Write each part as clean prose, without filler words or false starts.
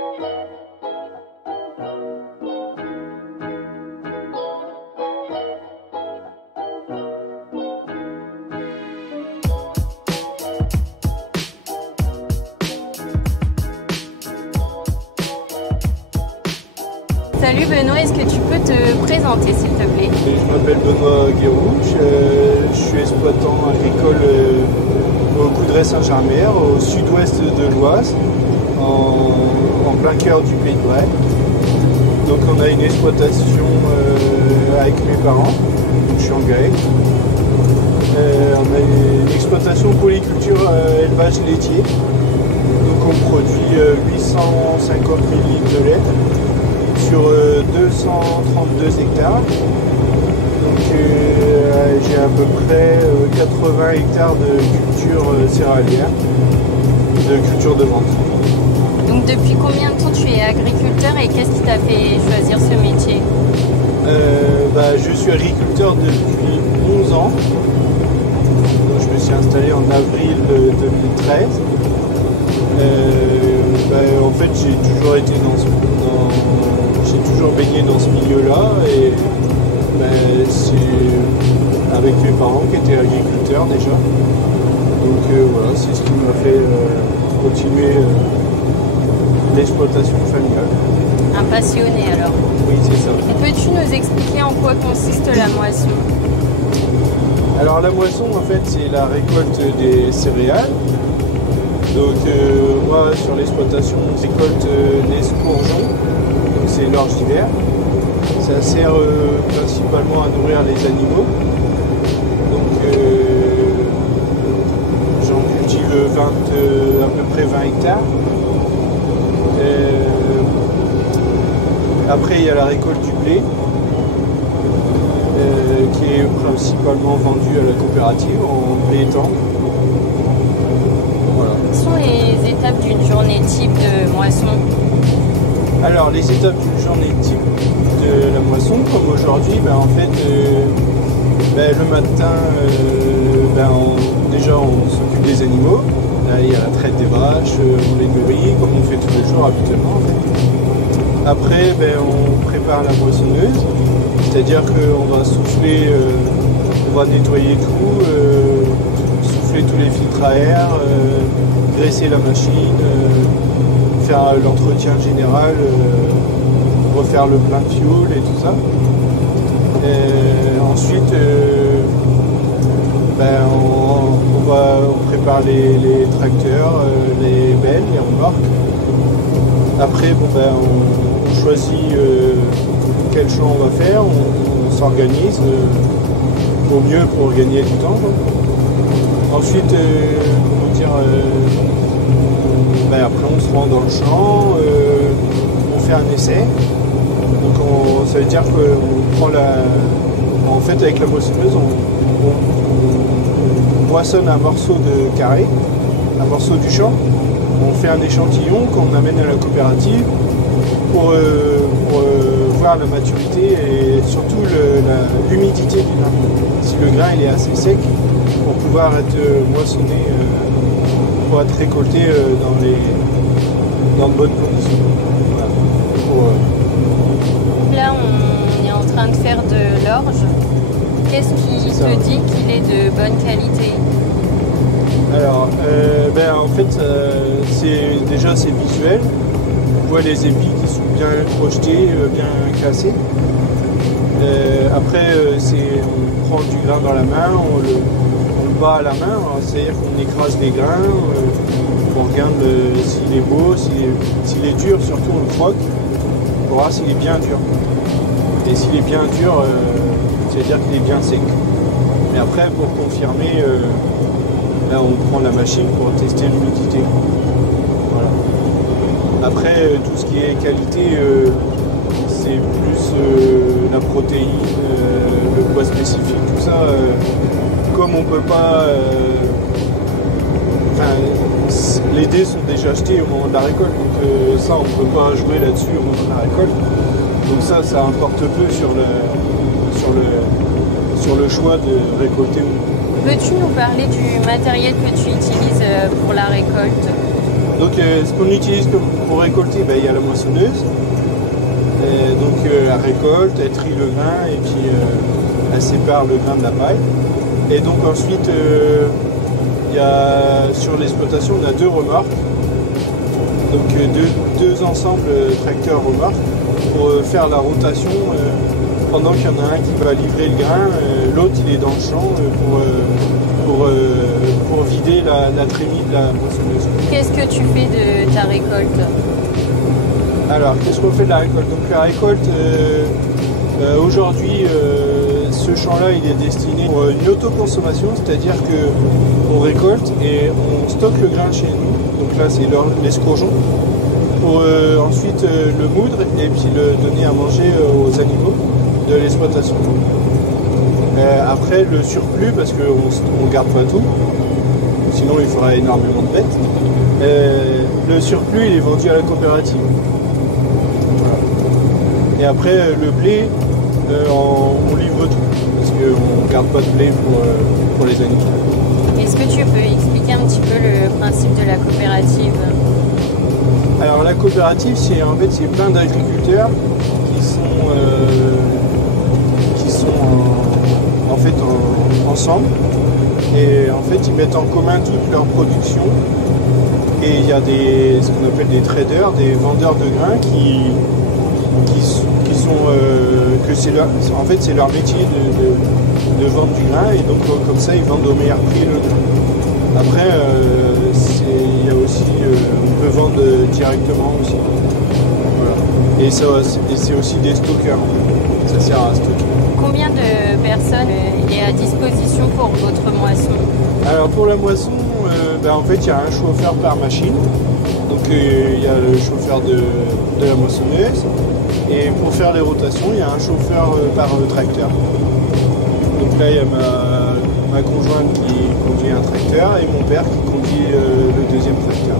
Salut Benoît, est-ce que tu peux te présenter s'il te plaît? Je m'appelle Benoît Guéroux, je suis exploitant agricole au Coudray-Saint-Germer, au sud-ouest de l'Oise, en plein cœur du Pays de Bray. Donc on a une exploitation avec mes parents, donc je suis en grec. On a une exploitation polyculture élevage laitier, donc on produit 850 000 litres de lait sur 232 hectares. Donc j'ai à peu près 80 hectares de culture céréalière, de culture de vente. Donc depuis combien de temps tu es agriculteur et qu'est-ce qui t'a fait choisir ce métier? Je suis agriculteur depuis 11 ans. Je me suis installé en avril 2013. En fait j'ai toujours été j'ai toujours baigné dans ce milieu-là et c'est avec mes parents qui étaient agriculteurs déjà. Donc voilà, c'est ce qui m'a fait continuer l'exploitation familiale. Un passionné alors? Oui, c'est ça. Peux-tu nous expliquer en quoi consiste la moisson? Alors la moisson en fait c'est la récolte des céréales. Donc moi sur l'exploitation on récolte les bourgeons, donc c'est l'orge d'hiver. Ça sert principalement à nourrir les animaux. Donc j'en cultive à peu près 20 hectares. Après il y a la récolte du blé qui est principalement vendu à la coopérative en blé tendre. Quelles sont les étapes d'une journée type de moisson? Alors les étapes d'une journée type de la moisson, comme aujourd'hui, en fait le matin déjà on s'occupe des animaux. Là il y a la traite des vaches, on les nourrit comme on fait tous les jours habituellement en fait. Après on prépare la moissonneuse, c'est-à-dire qu'on va souffler, on va nettoyer tout, souffler tous les filtres à air, graisser la machine, faire l'entretien général, refaire le plein de fioul et tout ça. Et ensuite, on prépare les tracteurs, les belles, les remorques. Après, on choisit quel champ on va faire, on s'organise au mieux pour gagner du temps. Ensuite, après on se rend dans le champ, on fait un essai. Donc ça veut dire qu'on prend en fait avec la moissonneuse, on moissonne un morceau de carré, un morceau du champ. On fait un échantillon qu'on amène à la coopérative pour voir la maturité et surtout l'humidité du grain. Si le grain il est assez sec, pour pouvoir être moissonné, pour être récolté dans de bonnes conditions. Voilà. Là, on est en train de faire de l'orge. Qu'est-ce qui te dit qu'il est de bonne qualité? Alors, en fait, c'est visuel. On voit les épis qui sont bien projetés, bien cassés. Après, on prend du grain dans la main, on le bat à la main, c'est-à-dire qu'on écrase les grains, on regarde s'il est beau, s'il est dur, surtout on le croque pour voir s'il est bien dur. Et s'il est bien dur, c'est-à-dire qu'il est bien sec. Mais après, pour confirmer, on prend la machine pour tester l'humidité. Voilà. Après, tout ce qui est qualité, c'est plus la protéine, le poids spécifique, tout ça. Comme on peut pas... les dés sont déjà achetés au moment de la récolte, donc ça on peut pas jouer là-dessus au moment de la récolte. Donc ça importe peu sur le choix de récolter. Peux-tu nous parler du matériel que tu utilises pour la récolte? Donc ce qu'on utilise pour récolter, il y a la moissonneuse. Et donc elle récolte, elle trie le grain et puis elle sépare le grain de la paille. Et donc ensuite, sur l'exploitation, on a 2 remorques. Donc deux ensembles tracteurs-remorques pour faire la rotation pendant qu'il y en a un qui va livrer le grain, l'autre il est dans le champ pour vider la trémie de la moissonneuse. Qu'est-ce que tu fais de ta récolte? Alors, qu'est-ce qu'on fait de la récolte? Donc la récolte, aujourd'hui, ce champ-là, il est destiné pour une autoconsommation, c'est-à-dire qu'on récolte et on stocke le grain chez nous. Donc là, c'est l'escrogeon, pour ensuite le moudre et puis le donner à manger aux animaux de l'exploitation. Après, le surplus, parce qu'on ne garde pas tout, sinon il faudra énormément de bêtes, le surplus, il est vendu à la coopérative. Voilà. Et après, le blé, on livre tout, parce qu'on ne garde pas de blé pour les animaux. Est-ce que tu peux expliquer un petit peu le principe de la coopérative? Alors la coopérative, c'est plein d'agriculteurs qui sont en fait ensemble, et en fait ils mettent en commun toute leur production. Et il y a ce qu'on appelle des traders, des vendeurs de grains qui sont en fait c'est leur métier de vendre du grain, et donc comme ça ils vendent au meilleur prix le grain. Après il y a aussi on peut vendre directement aussi. Voilà. Et c'est aussi des stockeurs. Ça sert à stocker. Combien de personnes est à disposition pour votre moisson? Alors pour la moisson, en fait il y a un chauffeur par machine. Donc il y a le chauffeur de la moissonneuse. Et pour faire les rotations, il y a un chauffeur par tracteur. Donc là il y a ma conjointe qui conduit un tracteur et mon père qui conduit le deuxième tracteur.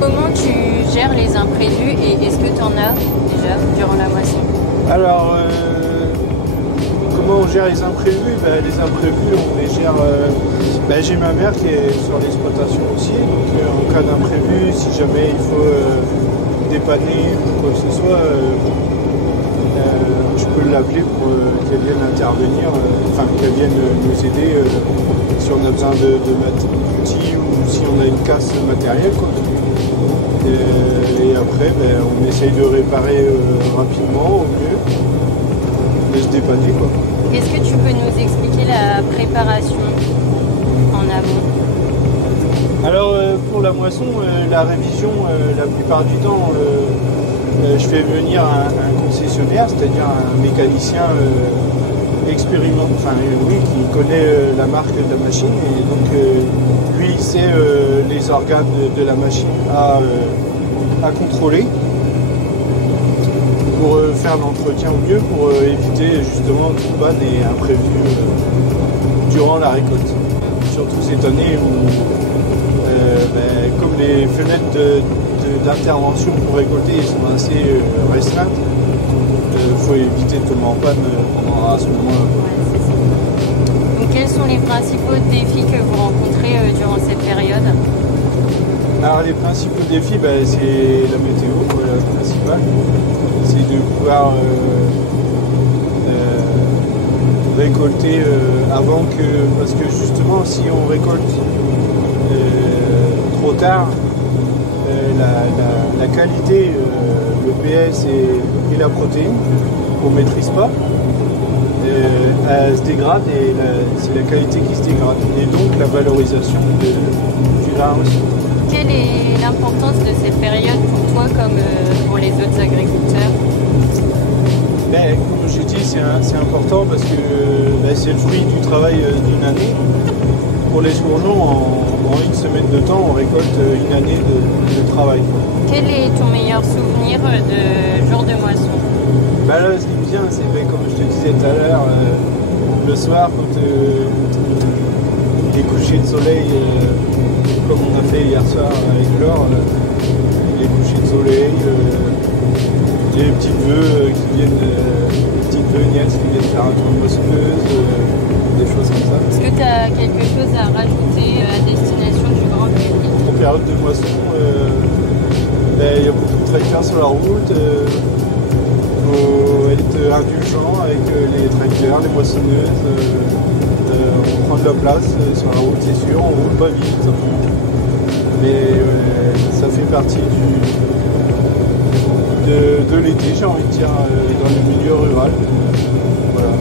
Comment tu gères les imprévus et est-ce que tu en as déjà durant la moisson? Alors, comment on gère les imprévus? Les imprévus, on les gère... j'ai ma mère qui est sur l'exploitation aussi, donc en cas d'imprévu, si jamais il faut dépanner ou quoi que ce soit, je peux l'appeler pour qu'elle vienne intervenir, qu'elle vienne nous aider si on a besoin d'outils ou si on a une casse matérielle, quoi. Et après, on essaye de réparer rapidement au mieux, de se dépanner, quoi. Est-ce que tu peux nous expliquer la préparation en amont? Alors pour la moisson, la révision, la plupart du temps, je fais venir un concessionnaire, c'est-à-dire un mécanicien qui connaît la marque de la machine, et donc lui il sait les organes de la machine à contrôler pour faire l'entretien au mieux, pour éviter justement tout panne et imprévu durant la récolte. Surtout cette année où comme les fenêtres d'intervention pour récolter sont assez restreintes, il faut éviter de tomber en panne à ce moment-là. Donc quels sont les principaux défis que vous rencontrez durant cette période? Alors les principaux défis, c'est la météo, la principale. C'est de pouvoir récolter avant que... Parce que justement, si on récolte trop tard, la qualité, le PS et la protéine, qu'on ne maîtrise pas, elle se dégrade, et c'est la qualité qui se dégrade. Et donc la valorisation du grain aussi. Quelle est l'importance de cette période pour toi comme pour les autres agriculteurs? Comme je dis, c'est important parce que c'est le fruit du travail d'une année. Pour les l'escourgeon, en une semaine de temps, on récolte une année de travail. Quel est ton meilleur souvenir de jour de moisson? Là, ce qui me vient, c'est comme je te disais tout à l'heure, le soir, quand les couchers de soleil, comme on a fait hier soir avec Laure, les couchers de soleil, les petites vœux qui viennent, les petites vœux-nièces qui viennent faire un tour de moissonneuse, des choses comme ça. Est-ce que tu as quelque chose à rajouter à destination du grand public? En période de moisson, Ben, il y a beaucoup de tracteurs sur la route. Faut être indulgent avec les tracteurs, les moissonneuses. On prend de la place sur la route, c'est sûr, on roule pas vite. Mais ça fait partie de l'été, j'ai envie de dire, dans le milieu rural. Voilà.